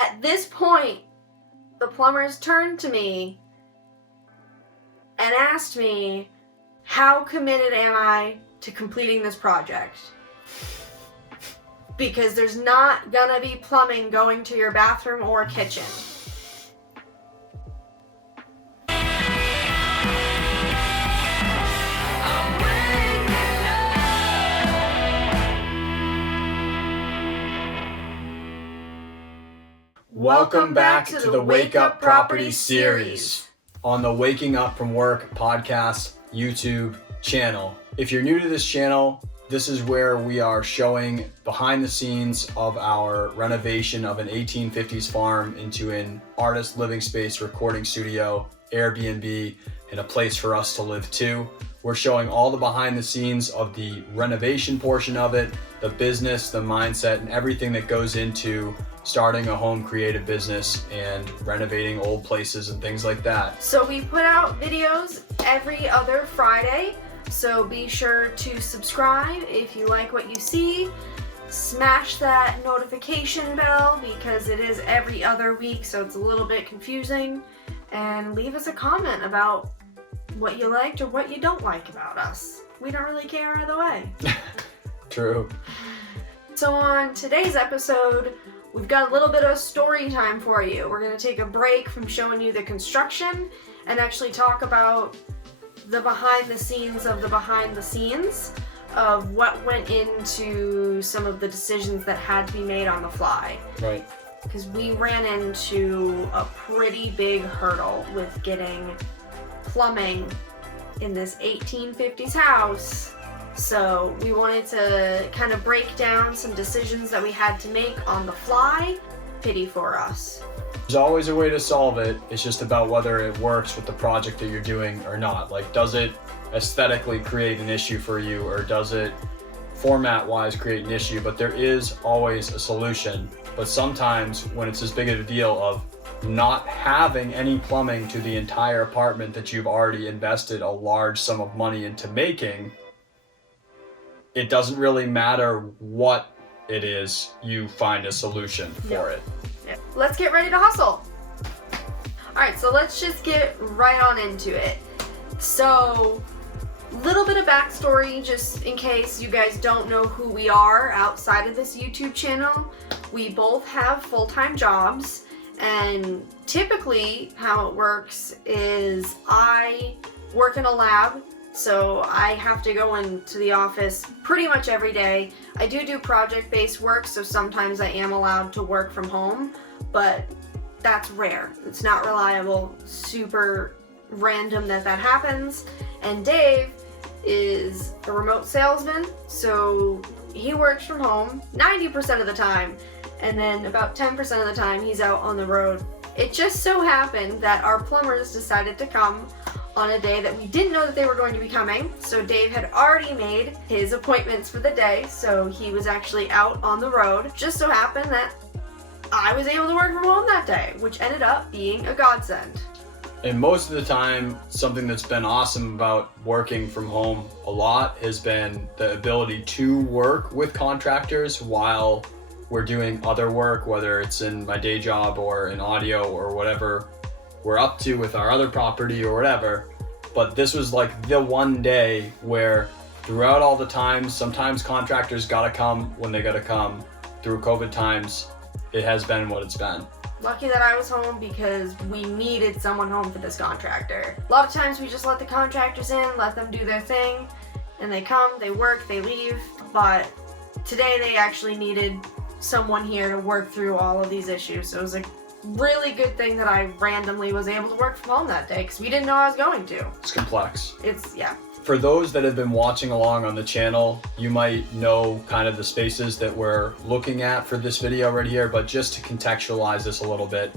At this point, the plumbers turned to me and asked me, how committed am I to completing this project? Because there's not gonna be plumbing going to your bathroom or kitchen. Welcome back to the Wake Up Property series on the Waking Up From Work podcast YouTube channel. If you're new to this channel, this is where we are showing behind the scenes of our renovation of an 1850s farm into an artist living space, recording studio, Airbnb, and a place for us to live too. We're showing all the behind the scenes of the renovation portion of it, the business, the mindset, and everything that goes into starting a home creative business and renovating old places and things like that. So we put out videos every other Friday, so be sure to subscribe if you like what you see. Smash that notification bell because it is every other week, so it's a little bit confusing. And leave us a comment about what you liked or what you don't like about us. We don't really care either way. True. So on today's episode, we've got a little bit of story time for you. We're going to take a break from showing you the construction and actually talk about the behind the scenes of what went into some of the decisions that had to be made on the fly. Right. Because we ran into a pretty big hurdle with getting plumbing in this 1850s house. So we wanted to kind of break down some decisions that we had to make on the fly. Pity for us. There's always a way to solve it. It's just about whether it works with the project that you're doing or not. Like, does it aesthetically create an issue for you, or does it format-wise create an issue? But there is always a solution. But sometimes when it's as big of a deal of not having any plumbing to the entire apartment that you've already invested a large sum of money into making, it doesn't really matter what it is, you find a solution for it. Yeah. Let's get ready to hustle. Alright, so let's just get right on into it. So, little bit of backstory just in case you guys don't know who we are outside of this YouTube channel. We both have full-time jobs, and typically how it works is I work in a lab. So I have to go into the office pretty much every day. I do project-based work, so sometimes I am allowed to work from home, but that's rare. It's not reliable, super random that happens. And Dave is a remote salesman, so he works from home 90% of the time, and then about 10% of the time he's out on the road. It just so happened that our plumbers decided to come on a day that we didn't know that they were going to be coming. So Dave had already made his appointments for the day, so he was actually out on the road. Just so happened that I was able to work from home that day, which ended up being a godsend. And most of the time, something that's been awesome about working from home a lot has been the ability to work with contractors while we're doing other work, whether it's in my day job or in audio or whatever we're up to with our other property or whatever. But this was like the one day where throughout all the times, sometimes contractors gotta come when they gotta come. Through COVID times, it has been what it's been. Lucky that I was home because we needed someone home for this contractor. A lot of times we just let the contractors in, let them do their thing, and they come, they work, they leave. But today they actually needed someone here to work through all of these issues. So it was a really good thing that I randomly was able to work from home that day because we didn't know I was going to. It's complex. Yeah. For those that have been watching along on the channel, you might know kind of the spaces that we're looking at for this video right here, but just to contextualize this a little bit,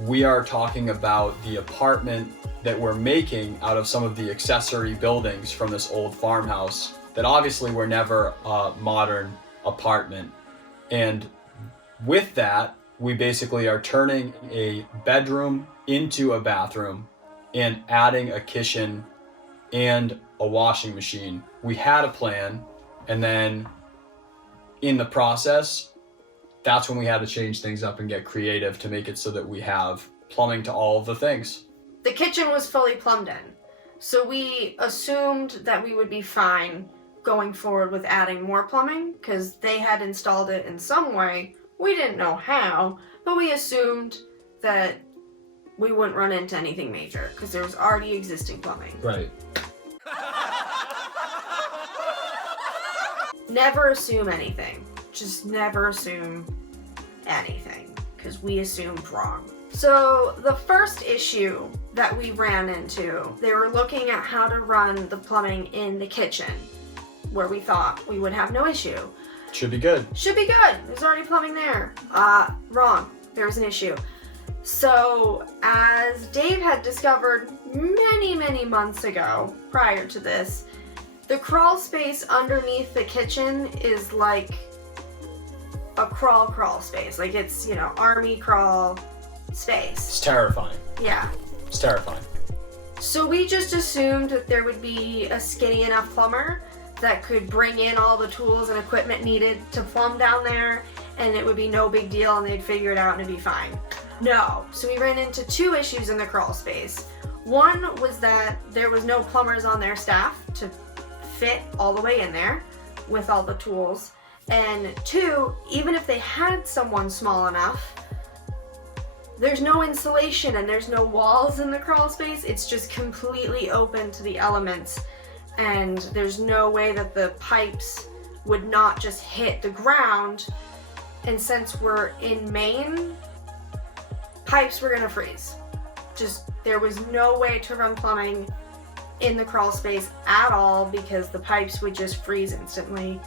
we are talking about the apartment that we're making out of some of the accessory buildings from this old farmhouse that obviously were never a modern apartment. And with that, we basically are turning a bedroom into a bathroom and adding a kitchen and a washing machine. We had a plan, and then in the process, that's when we had to change things up and get creative to make it so that we have plumbing to all of the things. The kitchen was fully plumbed in, so we assumed that we would be fine going forward with adding more plumbing because they had installed it in some way. We didn't know how, but we assumed that we wouldn't run into anything major because there was already existing plumbing. Right. Never assume anything. Just never assume anything because we assumed wrong. So the first issue that we ran into, they were looking at how to run the plumbing in the kitchen where we thought we would have no issue. Should be good. Should be good. There's already plumbing there. Wrong. There was an issue. So as Dave had discovered many months ago prior to this, the crawl space underneath the kitchen is like a crawl space. Like it's, army crawl space. It's terrifying. Yeah. It's terrifying. So we just assumed that there would be a skinny enough plumber that could bring in all the tools and equipment needed to plumb down there, and it would be no big deal and they'd figure it out and it'd be fine. No. So we ran into two issues in the crawl space. One was that there was no plumbers on their staff to fit all the way in there with all the tools. And two, even if they had someone small enough, there's no insulation and there's no walls in the crawl space. It's just completely open to the elements. And there's no way that the pipes would not just hit the ground. And since we're in Maine, pipes were gonna freeze. There was no way to run plumbing in the crawl space at all because the pipes would just freeze instantly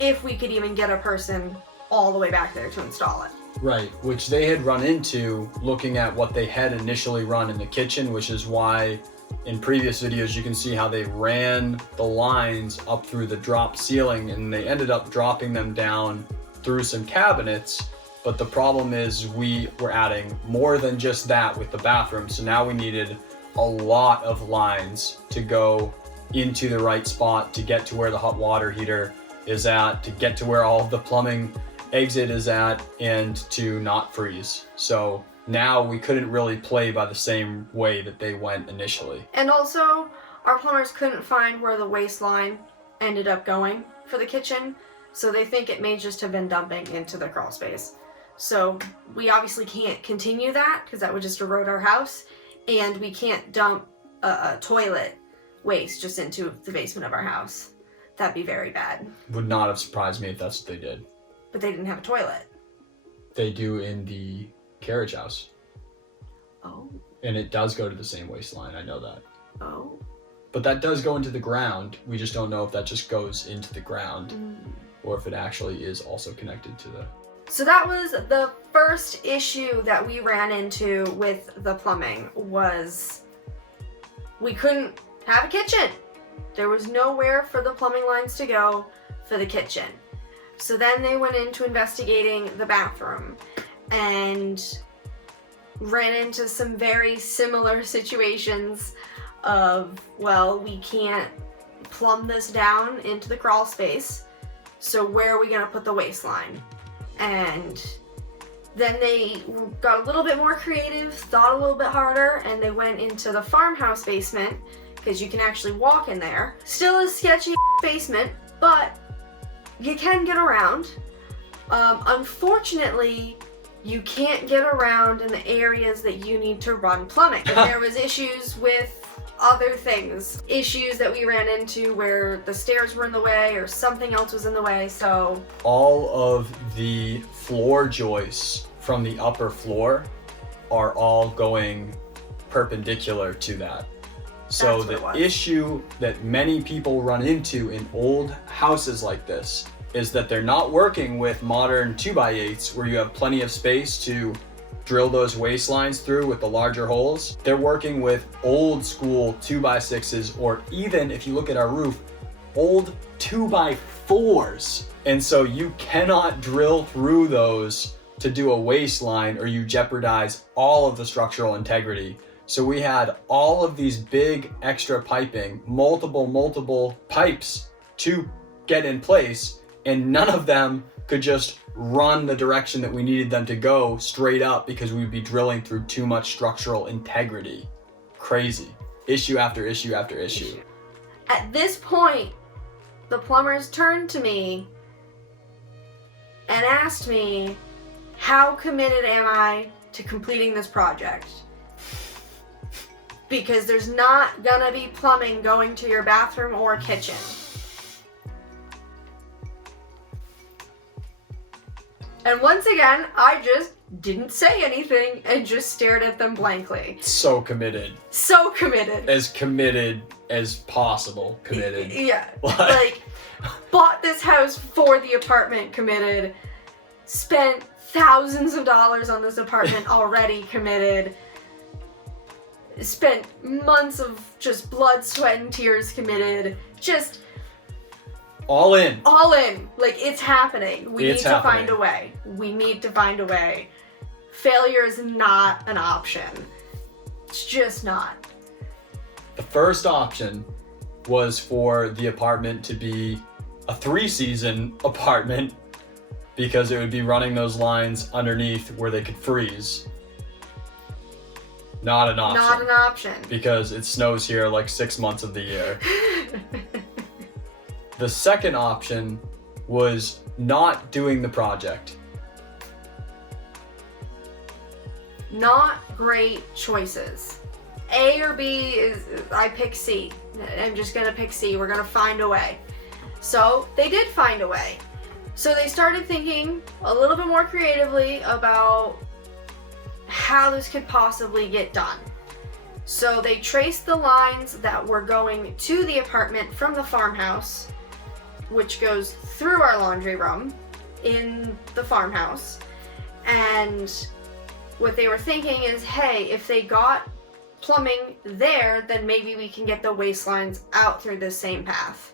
if we could even get a person all the way back there to install it. Right, which they had run into looking at what they had initially run in the kitchen, which is why in previous videos you can see how they ran the lines up through the drop ceiling and they ended up dropping them down through some cabinets. But the problem is we were adding more than just that with the bathroom. So now we needed a lot of lines to go into the right spot to get to where the hot water heater is at, to get to where all of the plumbing exit is at, and to not freeze. So now we couldn't really play by the same way that they went initially. And also, our plumbers couldn't find where the waste line ended up going for the kitchen, so they think it may just have been dumping into the crawl space. So we obviously can't continue that because that would just erode our house, and we can't dump a toilet waste just into the basement of our house. That'd be very bad. Would not have surprised me if that's what they did. But they didn't have a toilet. They do in the carriage house. Oh. And it does go to the same waste line, I know that. Oh. But that does go into the ground. We just don't know if that just goes into the ground or if it actually is also connected to the... So that was the first issue that we ran into with the plumbing, was we couldn't have a kitchen. There was nowhere for the plumbing lines to go for the kitchen. So then they went into investigating the bathroom and ran into some very similar situations of, well, we can't plumb this down into the crawl space, so where are we gonna put the waste line? And then they got a little bit more creative, thought a little bit harder, and they went into the farmhouse basement because you can actually walk in there. Still a sketchy basement, but you can get around. Unfortunately, you can't get around in the areas that you need to run plumbing. There was issues with other things. Issues that we ran into where the stairs were in the way or something else was in the way, so... All of the floor joists from the upper floor are all going perpendicular to that. So the issue that many people run into in old houses like this is that they're not working with modern 2x8s where you have plenty of space to drill those waste lines through with the larger holes. They're working with old school 2x6s, or even if you look at our roof, old 2x4s. And so you cannot drill through those to do a waste line or you jeopardize all of the structural integrity. So we had all of these big extra piping, multiple pipes to get in place, and none of them could just run the direction that we needed them to go straight up because we'd be drilling through too much structural integrity. Crazy. Issue after issue after issue. At this point, the plumbers turned to me and asked me, how committed am I to completing this project? Because there's not gonna be plumbing going to your bathroom or kitchen. And once again, I just didn't say anything and just stared at them blankly. So committed. So committed. Committed as possible committed. Yeah. Like, bought this house for the apartment committed. Spent thousands of dollars on this apartment already committed. Spent months of just blood, sweat, and tears committed. Just all in. All in. Like, it's happening. We need to find a way. We need to find a way. Failure is not an option. It's just not. The first option was for the apartment to be a 3-season apartment because it would be running those lines underneath where they could freeze. Not an option. Not an option. Because it snows here like 6 months of the year. The second option was not doing the project. Not great choices. A or B is, I pick C. I'm just gonna pick C. We're gonna find a way. So they did find a way. So they started thinking a little bit more creatively about how this could possibly get done. So they traced the lines that were going to the apartment from the farmhouse, which goes through our laundry room in the farmhouse. And what they were thinking is, hey, if they got plumbing there, then maybe we can get the waste lines out through this same path.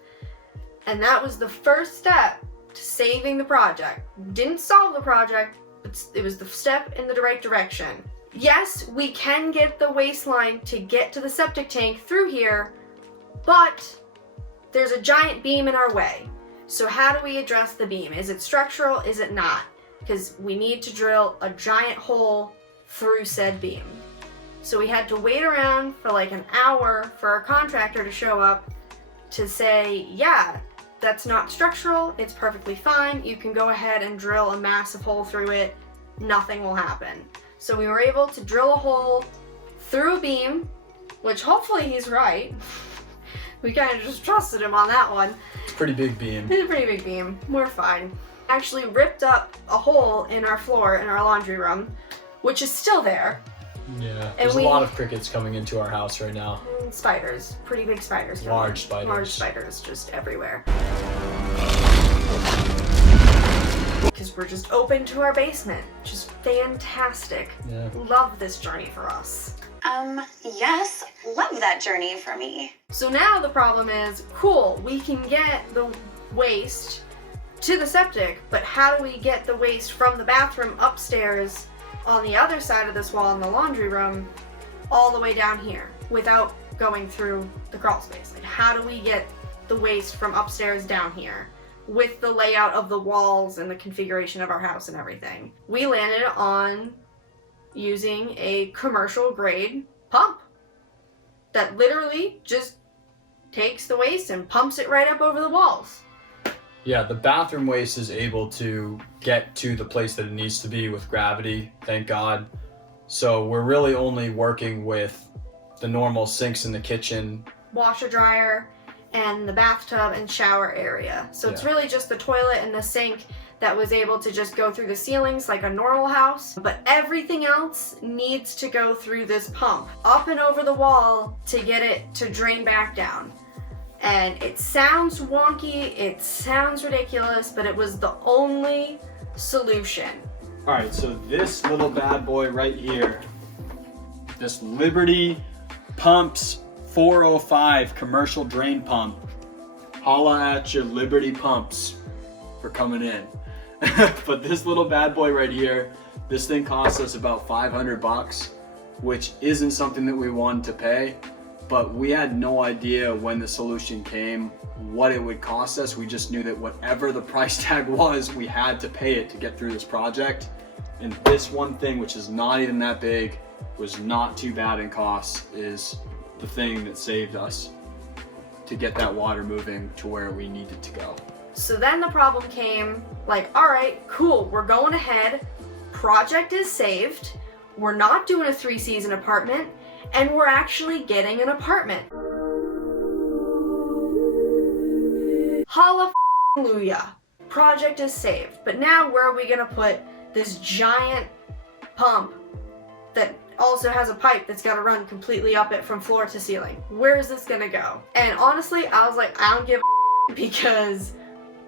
And that was the first step to saving the project. Didn't solve the project, but it was the step in the right direction. Yes, we can get the waste line to get to the septic tank through here, but there's a giant beam in our way. So how do we address the beam? Is it structural? Is it not? Because we need to drill a giant hole through said beam. So we had to wait around for like an hour for our contractor to show up to say, yeah, that's not structural, it's perfectly fine, you can go ahead and drill a massive hole through it, nothing will happen. So we were able to drill a hole through a beam, which hopefully he's right. We kind of just trusted him on that one. It's a pretty big beam. It's a pretty big beam. We're fine. Actually ripped up a hole in our floor in our laundry room, which is still there. Yeah, there's a lot of crickets coming into our house right now. Spiders. Pretty big spiders. Large spiders. Large spiders just everywhere. Because we're just open to our basement. Just fantastic. Yeah. Love this journey for us. Yes, love that journey for me. So now the problem is, cool, we can get the waste to the septic, but how do we get the waste from the bathroom upstairs on the other side of this wall in the laundry room all the way down here without going through the crawl space? Like, how do we get the waste from upstairs down here with the layout of the walls and the configuration of our house and everything? We landed on using a commercial grade pump that literally just takes the waste and pumps it right up over the walls. Yeah, the bathroom waste is able to get to the place that it needs to be with gravity, thank God. So we're really only working with the normal sinks in the kitchen, washer dryer, and the bathtub and shower area. So it's really just the toilet and the sink that was able to just go through the ceilings like a normal house, but everything else needs to go through this pump up and over the wall to get it to drain back down. And it sounds wonky, it sounds ridiculous, but it was the only solution. All right, so this little bad boy right here, this Liberty Pumps 405 commercial drain pump. Holla at your Liberty Pumps for coming in. But this little bad boy right here, this thing cost us about $500, which isn't something that we wanted to pay. but we had no idea when the solution came what it would cost us. We just knew that whatever the price tag was, we had to pay it to get through this project. And this one thing, which is not even that big, was not too bad in costs, is the thing that saved us to get that water moving to where we needed to go. So then the problem came, like, all right, cool, we're going ahead, project is saved, we're not doing a 3-season apartment, and we're actually getting an apartment. Hallelujah. Project is saved. But now where are we gonna put this giant pump that also has a pipe that's gotta run completely up it from floor to ceiling? Where is this gonna go? And honestly, I was like, I don't give a because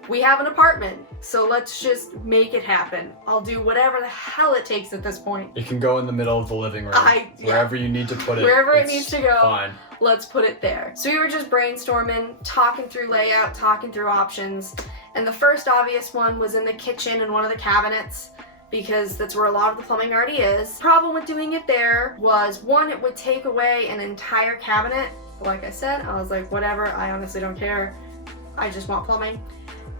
we have an apartment, so let's just make it happen. I'll do whatever the hell it takes at this point. It can go in the middle of the living room. Wherever you need to put it. Wherever it needs to go, fine. Let's put it there. So we were just brainstorming, talking through layout, talking through options, and the first obvious one was in the kitchen in one of the cabinets, because that's where a lot of the plumbing already is. Problem with doing it there was, one, it would take away an entire cabinet. Like I said, I was like, whatever, I honestly don't care. I just want plumbing.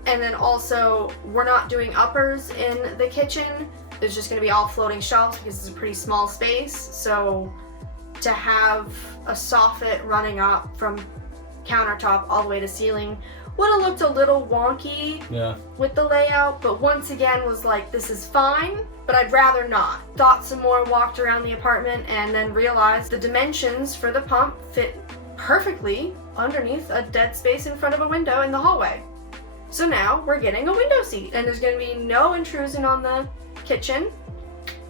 And then also, we're not doing uppers in the kitchen. There's just gonna be all floating shelves because it's a pretty small space. So to have a soffit running up from countertop all the way to ceiling would have looked a little wonky with the layout, but once again was like, this is fine, but I'd rather not. Thought some more, walked around the apartment, and then realized the dimensions for the pump fit perfectly underneath a dead space in front of a window in the hallway. So now we're getting a window seat, and there's gonna be no intrusion on the kitchen,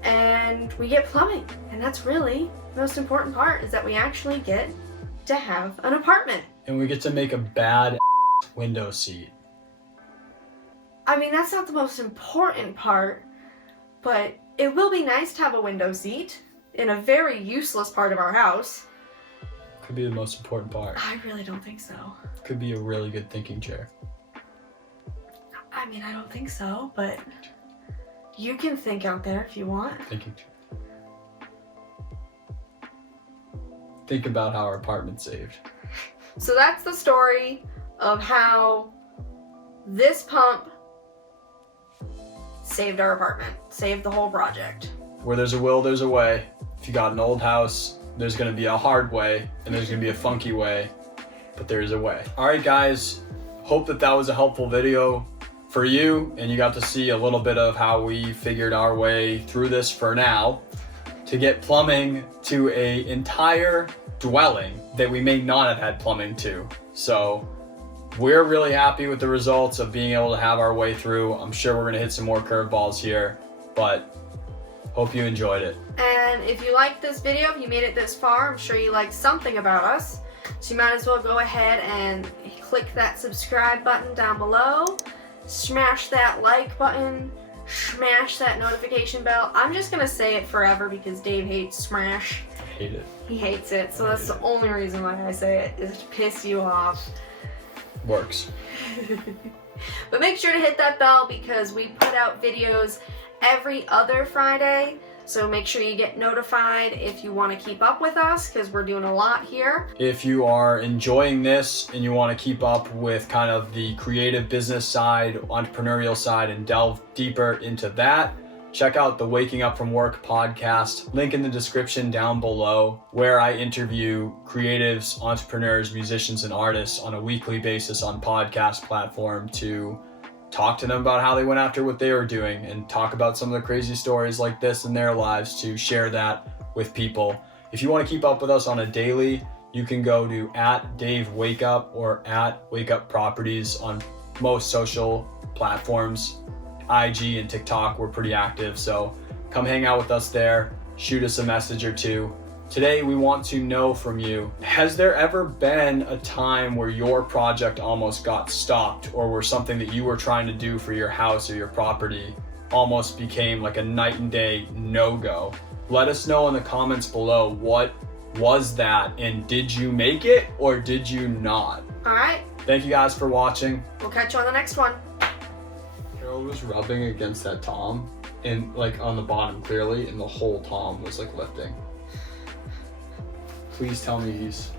and we get plumbing. And that's really the most important part, is that we actually get to have an apartment. And we get to make a bad window seat. I mean, that's not the most important part, but it will be nice to have a window seat in a very useless part of our house. Could be the most important part. I really don't think so. Could be a really good thinking chair. I mean, I don't think so, but you can think out there if you want. Thinking chair. Think about how our apartment's saved. So that's the story of how this pump saved our apartment, saved the whole project. Where there's a will, there's a way. If you got an old house, there's gonna be a hard way, and there's gonna be a funky way, but there is a way. All right, guys, hope that was a helpful video for you, and you got to see a little bit of how we figured our way through this for now to get plumbing to a entire dwelling that we may not have had plumbing to. So we're really happy with the results of being able to have our way through. I'm sure we're gonna hit some more curveballs here, but hope you enjoyed it. And if you liked this video, if you made it this far, I'm sure you liked something about us. So you might as well go ahead and click that subscribe button down below. Smash that like button, smash that notification bell. I'm just gonna say it forever because Dave hates smash. I hate it. He hates it, so that's the only reason why I say it, is to piss you off. Works. But make sure to hit that bell because we put out videos every other Friday. So make sure you get notified if you want to keep up with us, because we're doing a lot here. If you are enjoying this and you want to keep up with kind of the creative business side, entrepreneurial side, and delve deeper into that, check out the Waking Up From Work podcast, link in the description down below, where I interview creatives, entrepreneurs, musicians, and artists on a weekly basis on podcast platform to talk to them about how they went after what they were doing and talk about some of the crazy stories like this in their lives to share that with people. If you want to keep up with us on a daily, you can go to @DaveWakeUp or @WakeUpProperties on most social platforms. IG and TikTok, we're pretty active, so come hang out with us there, shoot us a message or two. Today we want to know from you, has there ever been a time where your project almost got stopped, or where something that you were trying to do for your house or your property almost became like a night and day no-go? Let us know in the comments below, what was that, and did you make it or did you not? All right. Thank you guys for watching. We'll catch you on the next one. Carol was rubbing against that tom, and like on the bottom clearly, and the whole tom was like lifting. Please tell me he's